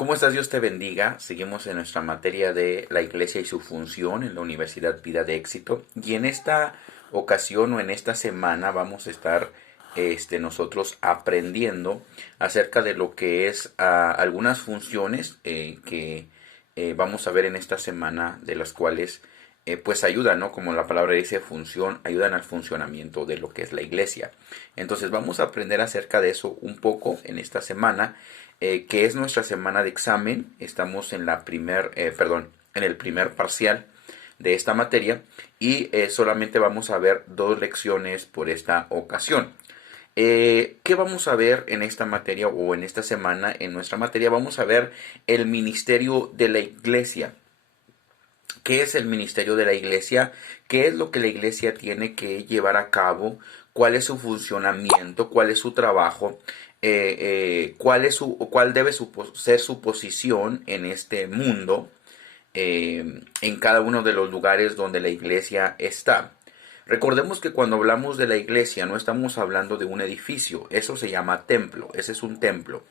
¿Cómo estás? Dios te bendiga. Seguimos en nuestra materia de la iglesia y su función en la Universidad Vida de Éxito. Y en esta ocasión o en esta semana vamos a estar nosotros aprendiendo acerca de lo que es algunas funciones que vamos a ver en esta semana, de las cuales pues ayudan, ¿no? Como la palabra dice, función, ayudan al funcionamiento de lo que es la iglesia. Entonces vamos a aprender acerca de eso un poco en esta semana, que es nuestra semana de examen. Estamos en en el primer parcial de esta materia y solamente vamos a ver 2 lecciones por esta ocasión. ¿Qué vamos a ver en esta materia o en esta semana? En nuestra materia vamos a ver el ministerio de la iglesia. ¿Qué es el ministerio de la iglesia? ¿Qué es lo que la iglesia tiene que llevar a cabo? ¿Cuál es su funcionamiento? ¿Cuál es su trabajo? ¿Cuál debe ser su posición en este mundo? En cada uno de los lugares donde la iglesia está. Recordemos que cuando hablamos de la iglesia no estamos hablando de un edificio, eso se llama templo, ese es un templo.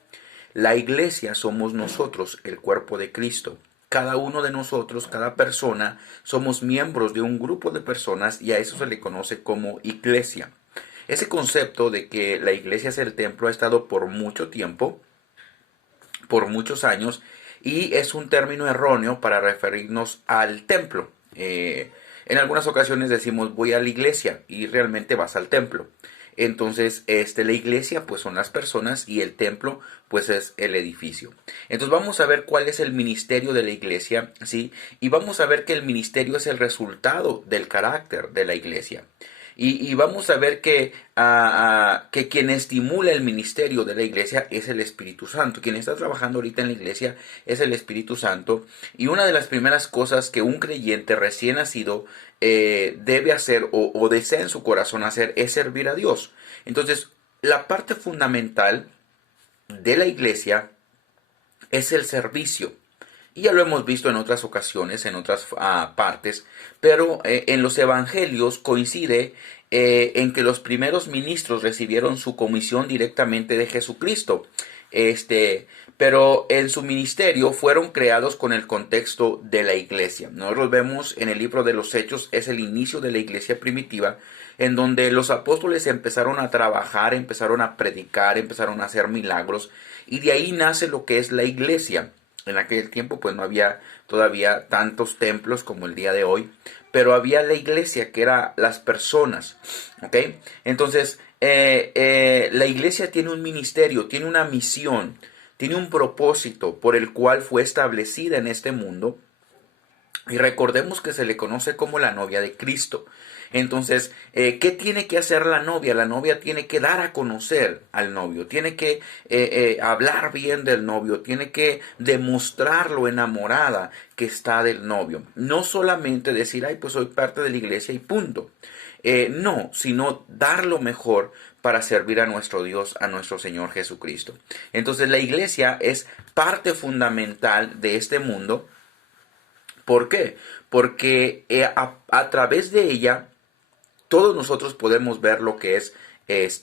La iglesia somos nosotros, el cuerpo de Cristo. Cada uno de nosotros, cada persona, somos miembros de un grupo de personas y a eso se le conoce como iglesia. Ese concepto de que la iglesia es el templo ha estado por mucho tiempo, por muchos años, y es un término erróneo para referirnos al templo. En algunas ocasiones decimos voy a la iglesia y realmente vas al templo. Entonces, la iglesia pues son las personas y el templo pues es el edificio. Entonces vamos a ver cuál es el ministerio de la iglesia, ¿sí? Y vamos a ver que el ministerio es el resultado del carácter de la iglesia. Y vamos a ver que quien estimula el ministerio de la iglesia es el Espíritu Santo. Quien está trabajando ahorita en la iglesia es el Espíritu Santo. Y una de las primeras cosas que un creyente recién nacido debe hacer o desea en su corazón hacer es servir a Dios. Entonces, la parte fundamental de la iglesia es el servicio. Y ya lo hemos visto en otras ocasiones, en otras partes, pero en los evangelios coincide en que los primeros ministros recibieron su comisión directamente de Jesucristo. Pero en su ministerio fueron creados con el contexto de la iglesia. Nosotros vemos en el libro de los Hechos, es el inicio de la iglesia primitiva, en donde los apóstoles empezaron a trabajar, empezaron a predicar, empezaron a hacer milagros, y de ahí nace lo que es la iglesia. En aquel tiempo pues no había todavía tantos templos como el día de hoy, pero había la iglesia, que era las personas, ¿ok? Entonces, la iglesia tiene un ministerio, tiene una misión, tiene un propósito por el cual fue establecida en este mundo. Y recordemos que se le conoce como la novia de Cristo. Entonces, ¿qué tiene que hacer la novia? La novia tiene que dar a conocer al novio, tiene que hablar bien del novio, tiene que demostrar lo enamorada que está del novio. No solamente decir, ay, pues soy parte de la iglesia y punto. No, sino dar lo mejor para servir a nuestro Dios, a nuestro Señor Jesucristo. Entonces, la iglesia es parte fundamental de este mundo. ¿Por qué? Porque a través de ella todos nosotros podemos ver lo que es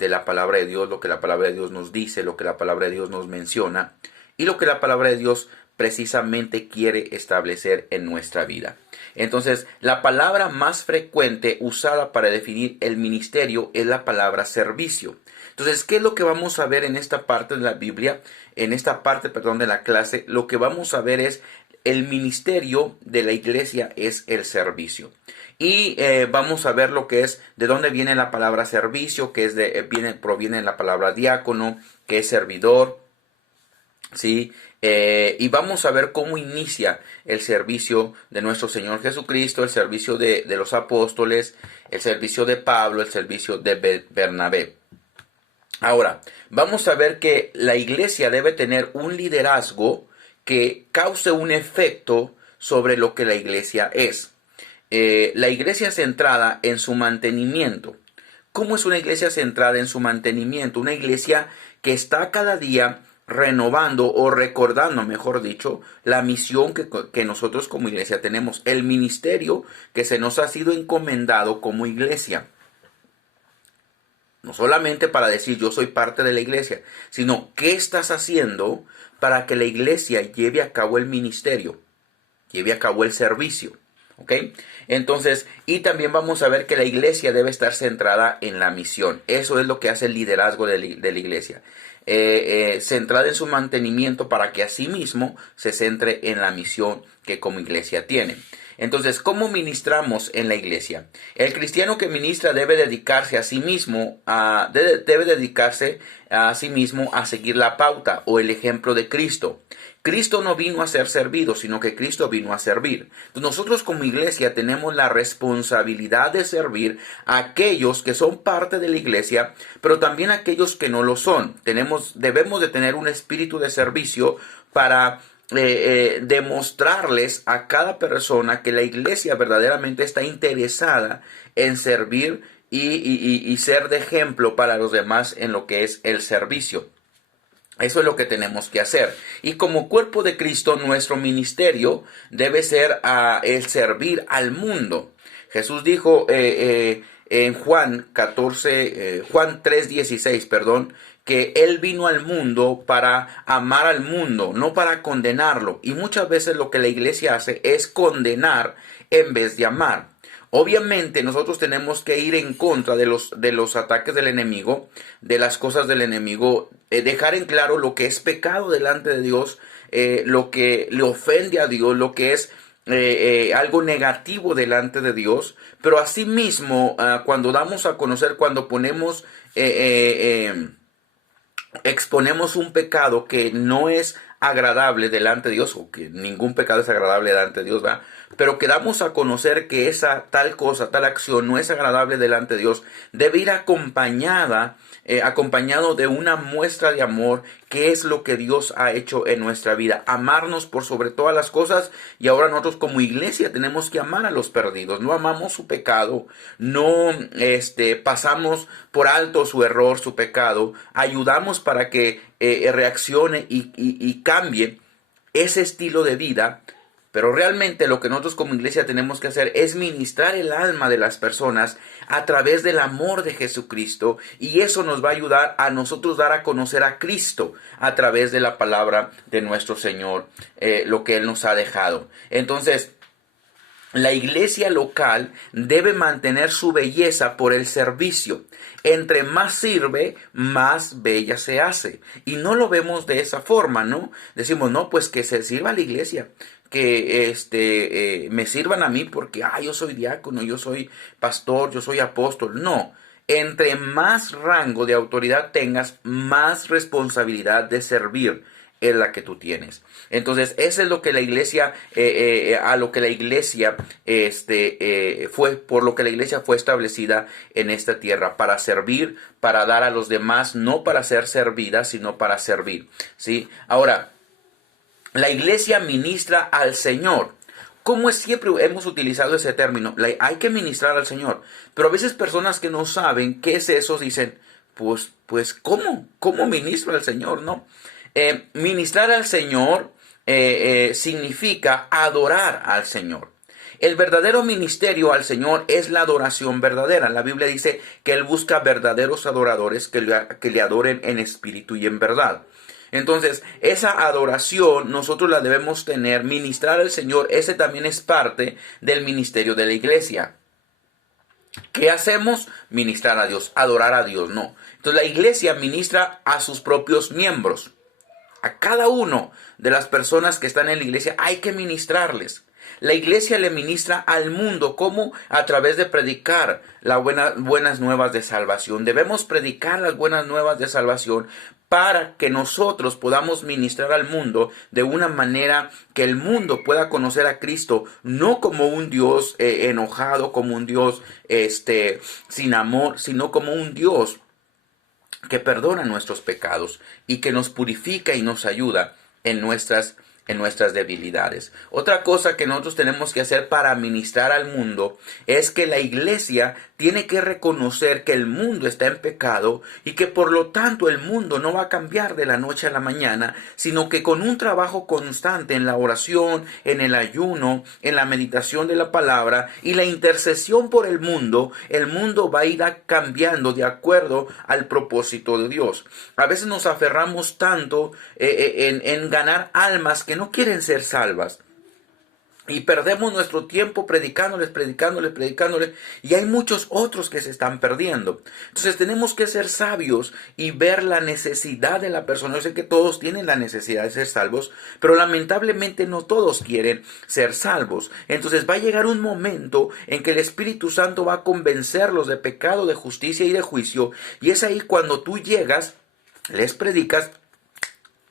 la palabra de Dios, lo que la palabra de Dios nos dice, lo que la palabra de Dios nos menciona y lo que la palabra de Dios precisamente quiere establecer en nuestra vida. Entonces, la palabra más frecuente usada para definir el ministerio es la palabra servicio. Entonces, ¿qué es lo que vamos a ver en esta parte de la Biblia? En esta parte, perdón, de la clase, lo que vamos a ver es el ministerio de la iglesia es el servicio. Y vamos a ver lo que es, de dónde viene la palabra servicio, que es proviene de la palabra diácono, que es servidor, ¿sí? Y vamos a ver cómo inicia el servicio de nuestro Señor Jesucristo, el servicio de los apóstoles, el servicio de Pablo, el servicio de Bernabé. Ahora, vamos a ver que la iglesia debe tener un liderazgo que cause un efecto sobre lo que la iglesia es. La iglesia centrada en su mantenimiento. ¿Cómo es una iglesia centrada en su mantenimiento? Una iglesia que está cada día renovando o recordando, mejor dicho, la misión que nosotros como iglesia tenemos, el ministerio que se nos ha sido encomendado como iglesia. No solamente para decir yo soy parte de la iglesia, sino qué estás haciendo para que la iglesia lleve a cabo el ministerio, lleve a cabo el servicio. ¿Ok? Entonces, y también vamos a ver que la iglesia debe estar centrada en la misión. Eso es lo que hace el liderazgo de la iglesia. Centrada en su mantenimiento para que asimismo se centre en la misión que como iglesia tiene. Entonces, ¿cómo ministramos en la iglesia? El cristiano que ministra debe dedicarse a sí mismo, debe dedicarse a sí mismo a seguir la pauta o el ejemplo de Cristo. Cristo no vino a ser servido, sino que Cristo vino a servir. Entonces, nosotros como iglesia tenemos la responsabilidad de servir a aquellos que son parte de la iglesia, pero también a aquellos que no lo son. Debemos de tener un espíritu de servicio para demostrarles a cada persona que la iglesia verdaderamente está interesada en servir y ser de ejemplo para los demás en lo que es el servicio. Eso es lo que tenemos que hacer. Y como cuerpo de Cristo, nuestro ministerio debe ser el servir al mundo. Jesús dijo en Juan 3:16, que Él vino al mundo para amar al mundo, no para condenarlo. Y muchas veces lo que la iglesia hace es condenar en vez de amar. Obviamente nosotros tenemos que ir en contra de los ataques del enemigo, de las cosas del enemigo, dejar en claro lo que es pecado delante de Dios, lo que le ofende a Dios, lo que es algo negativo delante de Dios, pero asimismo cuando damos a conocer, cuando exponemos un pecado que no es agradable delante de Dios, o que ningún pecado es agradable delante de Dios, ¿verdad? Pero que damos a conocer que esa tal cosa, tal acción no es agradable delante de Dios, debe ir acompañado de una muestra de amor, que es lo que Dios ha hecho en nuestra vida. Amarnos por sobre todas las cosas, y ahora nosotros como iglesia tenemos que amar a los perdidos. No amamos su pecado, no pasamos por alto su error, su pecado, ayudamos para que reaccione y cambie ese estilo de vida. Pero realmente lo que nosotros como iglesia tenemos que hacer es ministrar el alma de las personas a través del amor de Jesucristo, y eso nos va a ayudar a nosotros dar a conocer a Cristo a través de la palabra de nuestro Señor, lo que Él nos ha dejado. Entonces, la iglesia local debe mantener su belleza por el servicio. Entre más sirve, más bella se hace. Y no lo vemos de esa forma, ¿no? Decimos, no, pues que se sirva a la iglesia, que me sirvan a mí porque yo soy diácono, yo soy pastor, yo soy apóstol. No, entre más rango de autoridad tengas, más responsabilidad de servir es la que tú tienes. Entonces, eso es lo que la iglesia, a lo que la iglesia por lo que la iglesia fue establecida en esta tierra, para servir, para dar a los demás, no para ser servida, sino para servir, ¿sí? Ahora, la iglesia ministra al Señor. Como siempre hemos utilizado ese término, hay que ministrar al Señor. Pero a veces personas que no saben qué es eso dicen, pues ¿cómo ministro al Señor? No. Ministrar al Señor significa adorar al Señor. El verdadero ministerio al Señor es la adoración verdadera. La Biblia dice que Él busca verdaderos adoradores que le adoren en espíritu y en verdad. Entonces, esa adoración nosotros la debemos tener, ministrar al Señor. Ese también es parte del ministerio de la iglesia. ¿Qué hacemos? Ministrar a Dios, adorar a Dios, no. Entonces, la iglesia ministra a sus propios miembros. A cada uno de las personas que están en la iglesia hay que ministrarles. La iglesia le ministra al mundo, ¿cómo? A través de predicar las buenas nuevas de salvación. Debemos predicar las buenas nuevas de salvación para que nosotros podamos ministrar al mundo de una manera que el mundo pueda conocer a Cristo, no como un Dios enojado, como un Dios sin amor, sino como un Dios que perdona nuestros pecados y que nos purifica y nos ayuda en nuestras en nuestras debilidades. Otra cosa que nosotros tenemos que hacer para ministrar al mundo es que la iglesia tiene que reconocer que el mundo está en pecado y que por lo tanto el mundo no va a cambiar de la noche a la mañana, sino que con un trabajo constante en la oración, en el ayuno, en la meditación de la palabra y la intercesión por el mundo va a ir cambiando de acuerdo al propósito de Dios. A veces nos aferramos tanto en ganar almas que no quieren ser salvas. Y perdemos nuestro tiempo predicándoles. Y hay muchos otros que se están perdiendo. Entonces tenemos que ser sabios y ver la necesidad de la persona. Yo sé que todos tienen la necesidad de ser salvos, pero lamentablemente no todos quieren ser salvos. Entonces va a llegar un momento en que el Espíritu Santo va a convencerlos de pecado, de justicia y de juicio. Y es ahí cuando tú llegas, les predicas,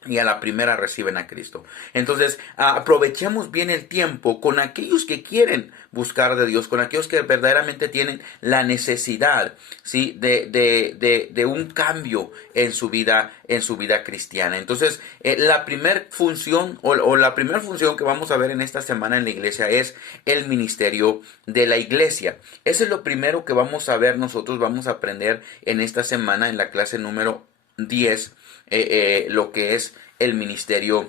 y a la primera reciben a Cristo. Entonces, aprovechemos bien el tiempo con aquellos que quieren buscar de Dios, con aquellos que verdaderamente tienen la necesidad, ¿sí?, de un cambio en su vida cristiana. Entonces, la primera función o la primera función que vamos a ver en esta semana en la iglesia es el ministerio de la iglesia. Eso es lo primero que vamos a ver nosotros, vamos a aprender en esta semana en la clase número 10, lo que es el ministerio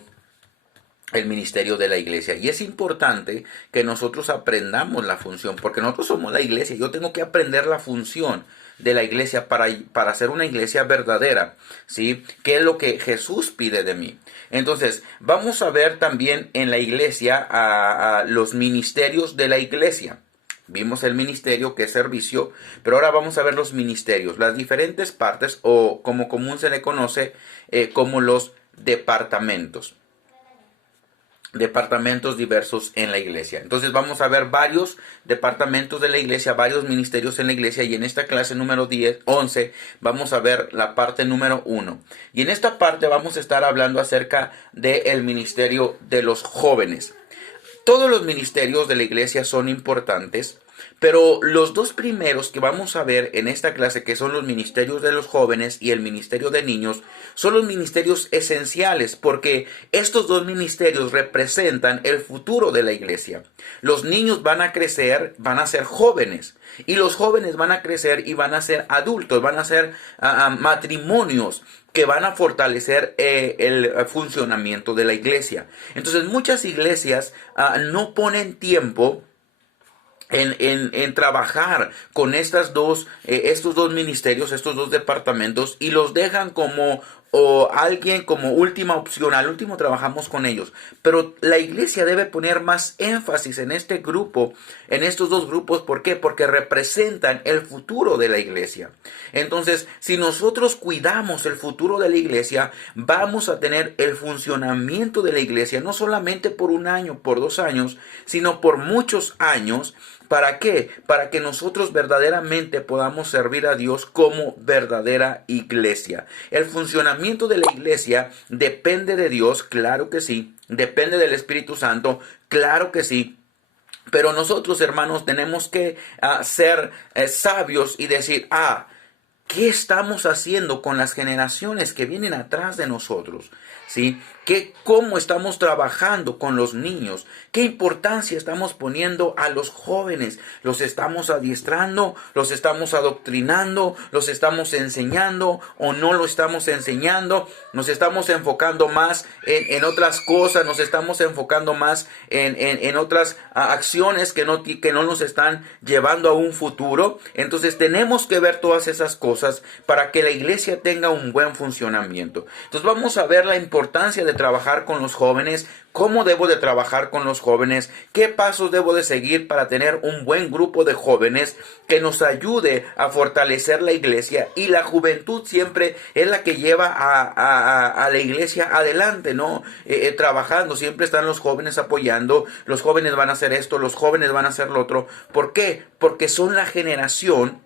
de la iglesia. Y es importante que nosotros aprendamos la función, porque nosotros somos la iglesia. Yo tengo que aprender la función de la iglesia para ser una iglesia verdadera, ¿sí? ¿Qué es lo que Jesús pide de mí? Entonces, vamos a ver también en la iglesia a los ministerios de la iglesia. Vimos el ministerio, que es servicio, pero ahora vamos a ver los ministerios, las diferentes partes, o como común se le conoce como los departamentos diversos en la iglesia. Entonces vamos a ver varios departamentos de la iglesia, varios ministerios en la iglesia, y en esta clase número 11 vamos a ver la parte número 1. Y en esta parte vamos a estar hablando acerca del ministerio de los jóvenes. Todos los ministerios de la iglesia son importantes, pero los dos primeros que vamos a ver en esta clase, que son los ministerios de los jóvenes y el ministerio de niños, son los ministerios esenciales, porque estos dos ministerios representan el futuro de la iglesia. Los niños van a crecer, van a ser jóvenes, y los jóvenes van a crecer y van a ser adultos, van a ser matrimonios que van a fortalecer el funcionamiento de la iglesia. Entonces muchas iglesias no ponen tiempo en trabajar con estos dos ministerios, estos dos departamentos, y los dejan como alguien como última opción. Al último trabajamos con ellos, pero la iglesia debe poner más énfasis en este grupo, en estos dos grupos. ¿Por qué? Porque representan el futuro de la iglesia. Entonces, si nosotros cuidamos el futuro de la iglesia, vamos a tener el funcionamiento de la iglesia, no solamente por un año, por 2 años, sino por muchos años. ¿Para qué? Para que nosotros verdaderamente podamos servir a Dios como verdadera iglesia. El funcionamiento de la iglesia depende de Dios, claro que sí. Depende del Espíritu Santo, claro que sí. Pero nosotros, hermanos, tenemos que ser sabios y decir, ¿qué estamos haciendo con las generaciones que vienen atrás de nosotros? ¿Sí? ¿Cómo estamos trabajando con los niños? ¿Qué importancia estamos poniendo a los jóvenes? ¿Los estamos adiestrando? ¿Los estamos adoctrinando? ¿Los estamos enseñando o no lo estamos enseñando? ¿Nos estamos enfocando más en otras cosas? ¿Nos estamos enfocando más en otras acciones que no nos están llevando a un futuro? Entonces tenemos que ver todas esas cosas para que la iglesia tenga un buen funcionamiento. Entonces vamos a ver la importancia de trabajar con los jóvenes, cómo debo de trabajar con los jóvenes, qué pasos debo de seguir para tener un buen grupo de jóvenes que nos ayude a fortalecer la iglesia. Y la juventud siempre es la que lleva a la iglesia adelante, ¿no? Trabajando, siempre están los jóvenes apoyando, los jóvenes van a hacer esto, los jóvenes van a hacer lo otro. ¿Por qué? Porque son la generación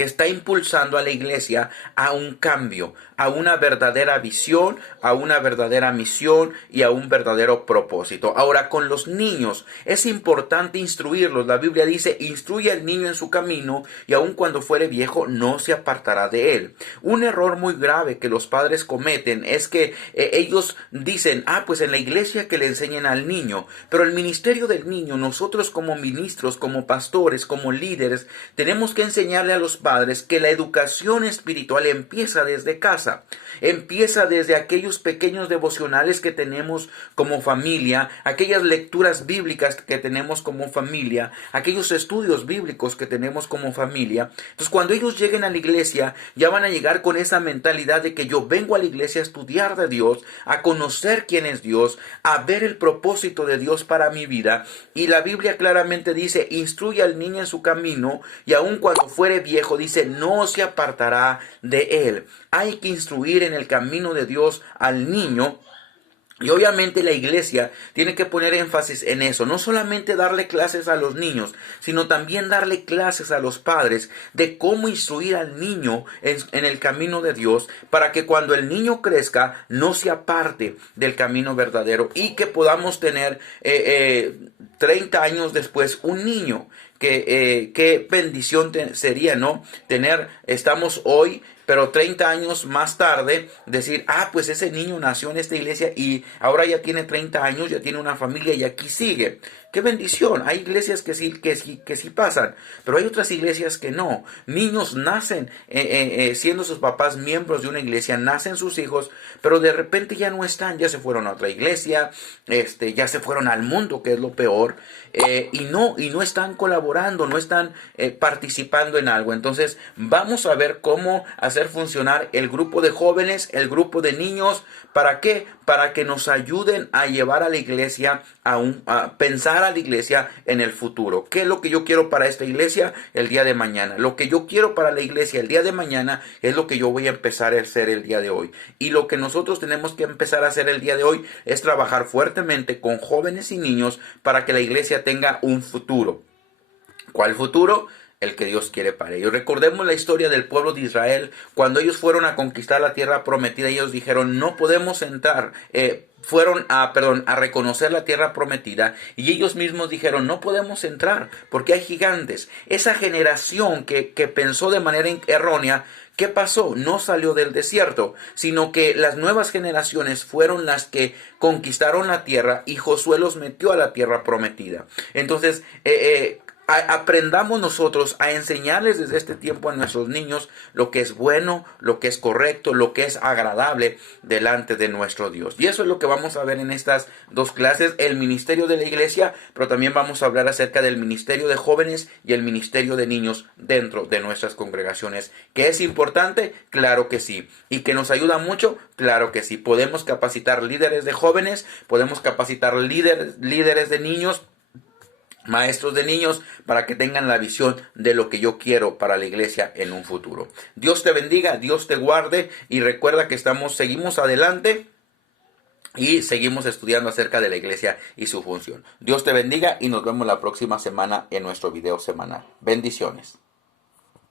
que está impulsando a la iglesia a un cambio, a una verdadera visión, a una verdadera misión y a un verdadero propósito. Ahora, con los niños es importante instruirlos. La Biblia dice: instruye al niño en su camino y aun cuando fuere viejo no se apartará de él. Un error muy grave que los padres cometen es que ellos dicen: pues en la iglesia que le enseñen al niño. Pero el ministerio del niño, nosotros como ministros, como pastores, como líderes, tenemos que enseñarle a los padres que la educación espiritual empieza desde casa. Empieza desde aquellos pequeños devocionales que tenemos como familia, aquellas lecturas bíblicas que tenemos como familia, aquellos estudios bíblicos que tenemos como familia. Entonces, cuando ellos lleguen a la iglesia, ya van a llegar con esa mentalidad de que yo vengo a la iglesia a estudiar de Dios, a conocer quién es Dios, a ver el propósito de Dios para mi vida. Y la Biblia claramente dice: instruye al niño en su camino y aun cuando fuere viejo, dice, no se apartará de él. Hay que instruir en el camino de Dios al niño. Y obviamente la iglesia tiene que poner énfasis en eso, no solamente darle clases a los niños, sino también darle clases a los padres de cómo instruir al niño en el camino de Dios, para que cuando el niño crezca no se aparte del camino verdadero y que podamos tener 30 años después un niño. Qué bendición sería, ¿no? Estamos hoy, pero 30 años más tarde, decir: pues ese niño nació en esta iglesia y ahora ya tiene 30 años, ya tiene una familia y aquí sigue. ¡Qué bendición! Hay iglesias que sí pasan, pero hay otras iglesias que no. Niños nacen siendo sus papás miembros de una iglesia, nacen sus hijos, pero de repente ya no están, ya se fueron a otra iglesia, ya se fueron al mundo, que es lo peor, y no están colaborando, no están participando en algo. Entonces, vamos a ver cómo hacer funcionar el grupo de jóvenes, el grupo de niños. ¿Para qué? Para que nos ayuden a llevar a la iglesia, a pensar a la iglesia en el futuro. ¿Qué es lo que yo quiero para esta iglesia el día de mañana? Lo que yo quiero para la iglesia el día de mañana es lo que yo voy a empezar a hacer el día de hoy. Y lo que nosotros tenemos que empezar a hacer el día de hoy es trabajar fuertemente con jóvenes y niños para que la iglesia tenga un futuro. ¿Cuál futuro? El que Dios quiere para ellos. Recordemos la historia del pueblo de Israel. Cuando ellos fueron a conquistar la tierra prometida, ellos dijeron: no podemos entrar. Fueron a reconocer la tierra prometida y ellos mismos dijeron: no podemos entrar porque hay gigantes. Esa generación que pensó de manera errónea, ¿qué pasó? No salió del desierto, sino que las nuevas generaciones fueron las que conquistaron la tierra y Josué los metió a la tierra prometida. Entonces, aprendamos nosotros a enseñarles desde este tiempo a nuestros niños lo que es bueno, lo que es correcto, lo que es agradable delante de nuestro Dios. Y eso es lo que vamos a ver en estas dos clases: el ministerio de la iglesia, pero también vamos a hablar acerca del ministerio de jóvenes y el ministerio de niños dentro de nuestras congregaciones. ¿Que es importante? Claro que sí. ¿Y que nos ayuda mucho? Claro que sí. Podemos capacitar líderes de jóvenes, podemos capacitar líderes de niños, maestros de niños, para que tengan la visión de lo que yo quiero para la iglesia en un futuro. Dios te bendiga, Dios te guarde, y recuerda que seguimos adelante y seguimos estudiando acerca de la iglesia y su función. Dios te bendiga y nos vemos la próxima semana en nuestro video semanal. Bendiciones.